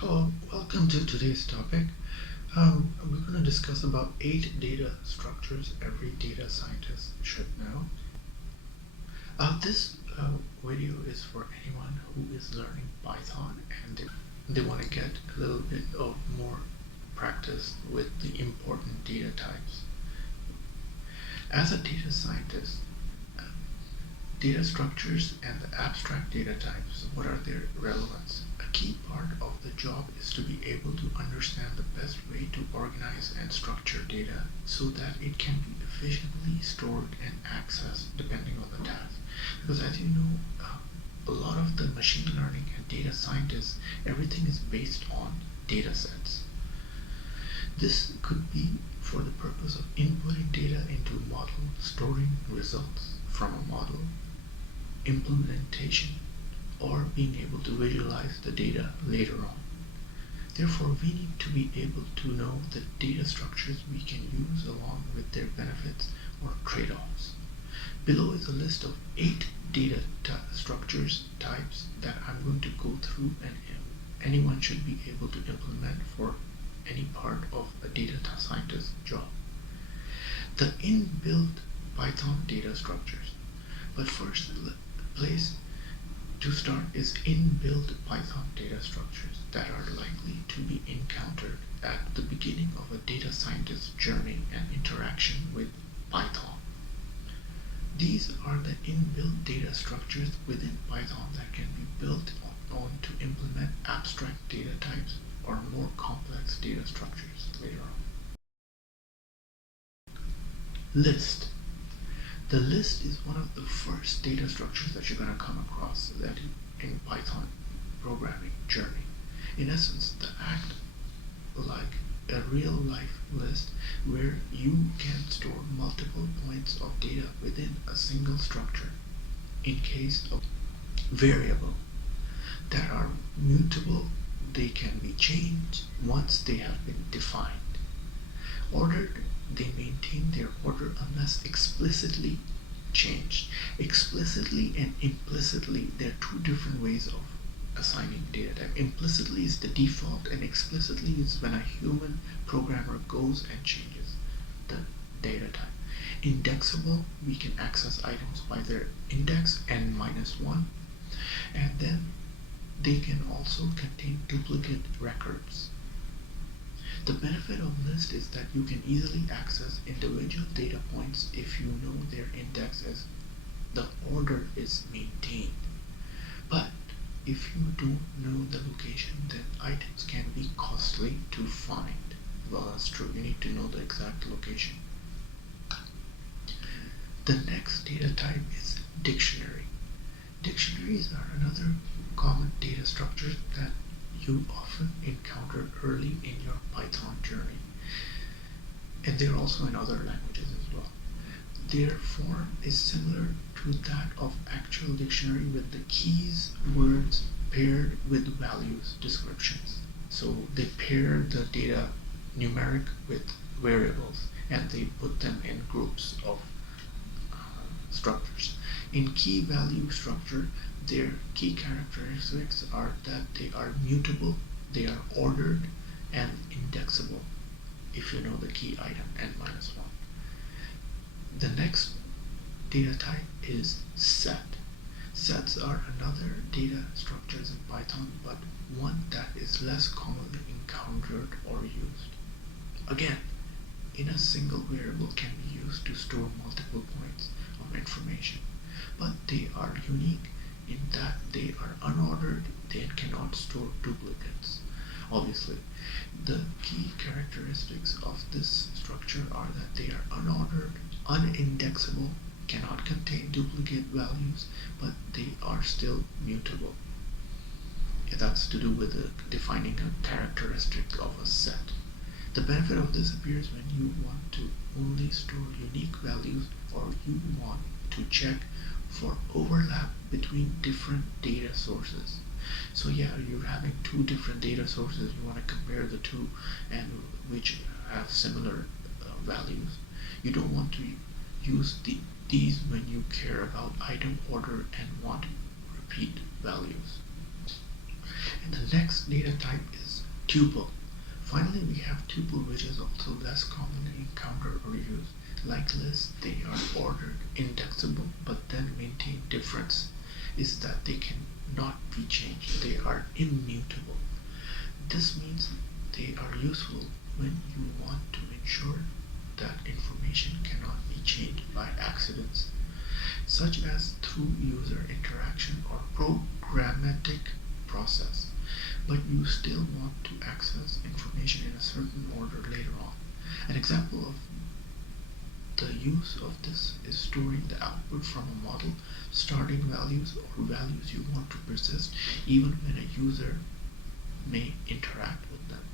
Hello, welcome to today's topic. We're going to discuss about 8 data structures every data scientist should know. This video is for anyone who is learning Python and they want to get a little bit of more practice with the important data types. As a data scientist, data structures and the abstract data types, what are their relevance? A key part of the job is to be able to understand the best way to organize and structure data so that it can be efficiently stored and accessed depending on the task. Because as you know, a lot of the machine learning and data scientists, everything is based on data sets. This could be for the purpose of inputting data into a model, storing results from a model, implementation, or being able to visualize the data later on. Therefore, we need to be able to know the data structures we can use along with their benefits or trade-offs. Below is a list of 8 data structures types that I'm going to go through and anyone should be able to implement for any part of a data scientist job. The inbuilt Python data structures. But first, the place to start is inbuilt Python data structures that are likely to be encountered at the beginning of a data scientist's journey and interaction with Python. These are the inbuilt data structures within Python that can be built on to implement abstract data types or more complex data structures later on. List. The list is one of the first data structures that you're going to come across that in Python programming journey. In essence, the act like a real life list where you can store multiple points of data within a single structure in case of variable that are mutable. They can be changed once they have been defined. Ordered, they maintain their order unless explicitly changed. Explicitly and implicitly, there are two different ways of assigning data type. Implicitly is the default, and explicitly is when a human programmer goes and changes the data type. Indexable, we can access items by their index n-1, and then they can also contain duplicate records. The benefit of list is that you can easily access individual data points if you know their index as the order is maintained. But if you don't know the location, then items can be costly to find. Well, that's true. You need to know the exact location. The next data type is dictionary. Dictionaries are another common data structure that you often encounter early in your Python journey, and they're also in other languages as well. Their form is similar to that of actual dictionary with the keys, words paired with values descriptions. So they pair the data numeric with variables and they put them in groups of structures. In key value structure, their key characteristics are that they are mutable, they are ordered, and indexable if you know the key item n-1. The next data type is set. Sets are another data structures in Python, but one that is less commonly encountered or used. Again, in a single variable can be used to store multiple points of information, but they are unique in that they are unordered, they cannot store duplicates. Obviously, the key characteristics of this structure are that they are unordered, unindexable, cannot contain duplicate values, but they are still mutable. That's to do with defining a characteristic of a set. The benefit of this appears when you want to only store unique values or you want to check for overlap between different data sources. So yeah, you're having two different data sources, you want to compare the two and which have similar values. You don't want to use these when you care about item order and want repeat values. And the next data type is Tuple. Finally, we have tuple, which is also less commonly encountered or used. Like lists, they are ordered, indexable, but then maintain difference is that they cannot be changed. They are immutable. This means they are useful when you want to ensure that information cannot be changed by accidents, such as through user interaction or programmatic process, but you still want to access information in a certain order later on. An example of the use of this is storing the output from a model, starting values or values you want to persist even when a user may interact with them.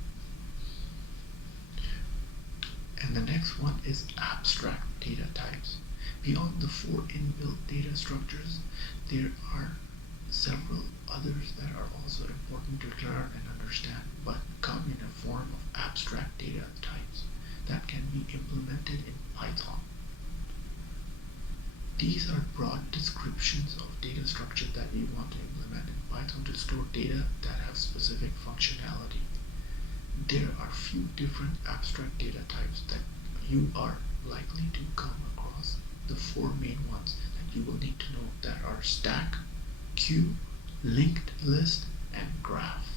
And the next one is abstract data types. Beyond the four inbuilt data structures, there are several others that are also important to learn and understand, but come in a form of abstract data types that can be implemented in Python. These are broad descriptions of data structure that we want to implement in Python to store data that have specific functionality. There are few different abstract data types that you are likely to come across. The four main ones that you will need to know that are stack, queue, linked list, and graph.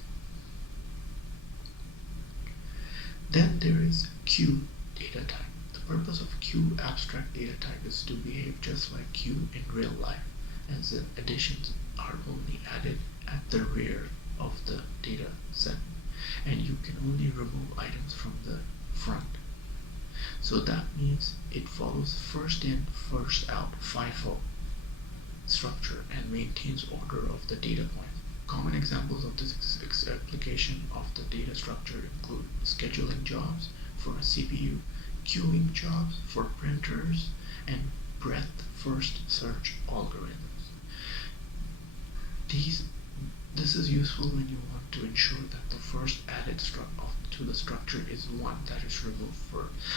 Then there is queue data type. The purpose of queue abstract data type is to behave just like queue in real life, as the additions are only added at the rear of the data set, and you can only remove items from the front. So that means it follows first in, first out FIFO structure and maintains order of the data points. Common examples of this application of the data structure include scheduling jobs for a CPU, queuing jobs for printers, and breadth first search algorithms. This is useful when you want to ensure that the first added to the structure is one that is removed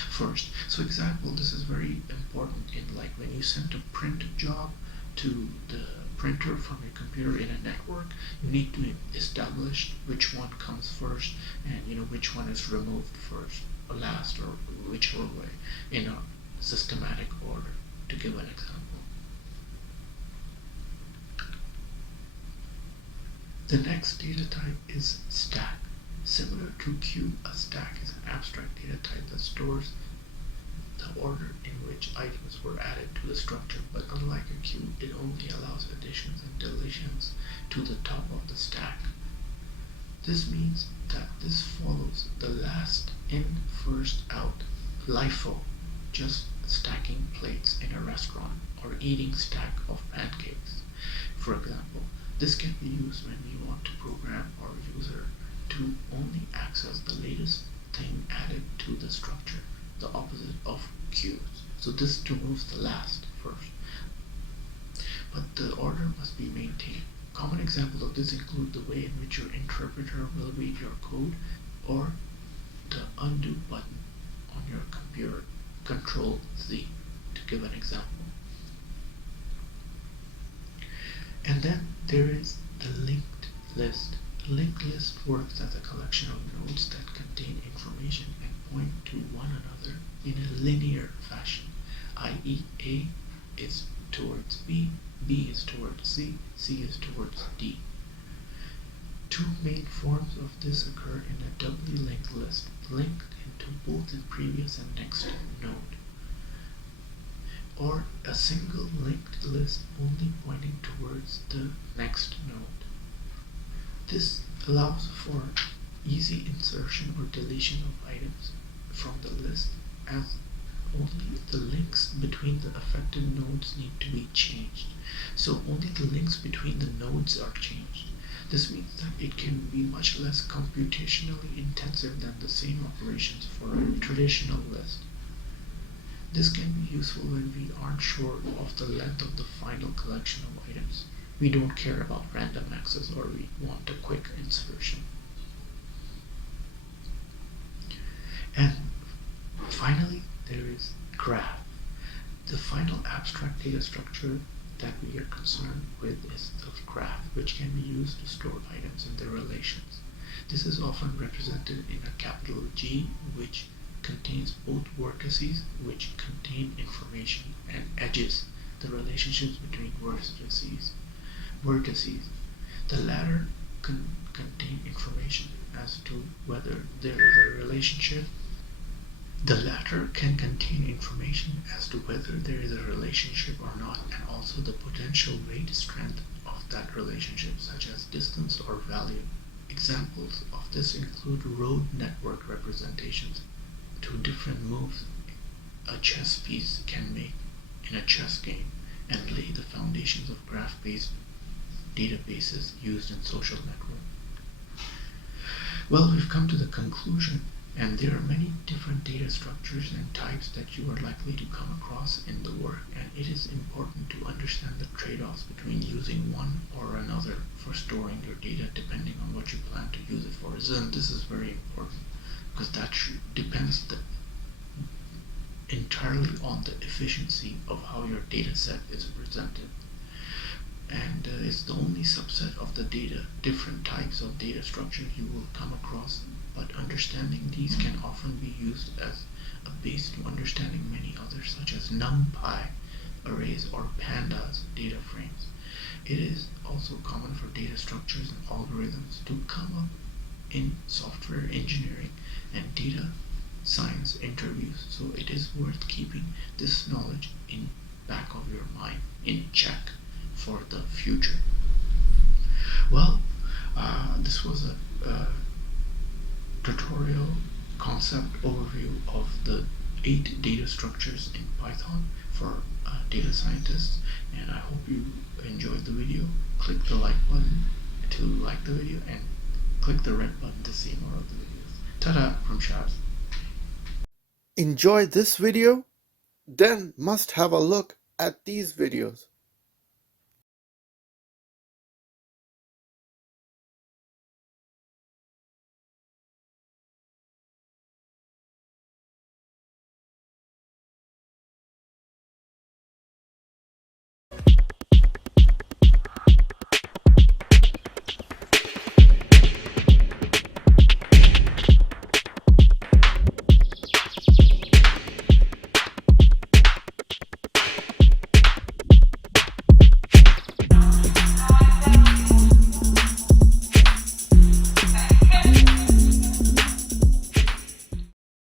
first. So example, this is very important in like when you send a print job to the printer from your computer in a network, you need to establish which one comes first and which one is removed first or last or whichever way in a systematic order, to give an example. The next data type is stack. Similar to queue, a stack is an abstract data type that stores the order in which items were added to the structure, but unlike a queue, it only allows additions and deletions to the top of the stack. This means that this follows the last in, first out LIFO, just stacking plates in a restaurant or eating stack of pancakes. For example, this can be used when we want to program our user to only access the latest thing added to the structure, the opposite of queues. So this removes the last first. But the order must be maintained. Common examples of this include the way in which your interpreter will read your code or the undo button on your computer, Control Z, to give an example. And then there is the linked list. A linked list works as a collection of nodes that contain information and point to one another in a linear fashion, i.e. A is towards B is towards C is towards D. Two main forms of this occur in a doubly linked list, linked into both the previous and next node, or a single linked list only pointing towards the next node. This allows for easy insertion or deletion of items from the list, as only the links between the affected nodes need to be changed. So only the links between the nodes are changed. This means that it can be much less computationally intensive than the same operations for a traditional list. This can be useful when we aren't sure of the length of the final collection of items. We don't care about random access, or we want a quick insertion. And finally, there is graph. The final abstract data structure that we are concerned with is the graph, which can be used to store items and their relations. This is often represented in a capital G, which contains both vertices, which contain information, and edges, the relationships between vertices. The latter contain information as to whether there is a relationship. The latter can contain information as to whether there is a relationship or not, and also the potential rate strength of that relationship, such as distance or value. Examples of this include road network representations. Two different moves a chess piece can make in a chess game and lay the foundations of graph-based databases used in social networks. Well, we've come to the conclusion, and there are many different data structures and types that you are likely to come across in the work, and it is important to understand the trade-offs between using one or another for storing your data depending on what you plan to use it for. And this is very important because that depends entirely on the efficiency of how your data set is presented. And it's the only subset of the different types of data structures you will come across, but understanding these can often be used as a base to understanding many others, such as NumPy arrays or Pandas data frames. It is also common for data structures and algorithms to come up in software engineering and data science interviews, so it is worth keeping this knowledge in back of your mind, in check for the future. Well, this was a tutorial concept overview of the 8 data structures in Python for data scientists, and I hope you enjoyed the video. Click the like button to like the video and click the red button to see more of the videos. Ta-da from Shabs. Enjoy this video? Then must have a look at these videos.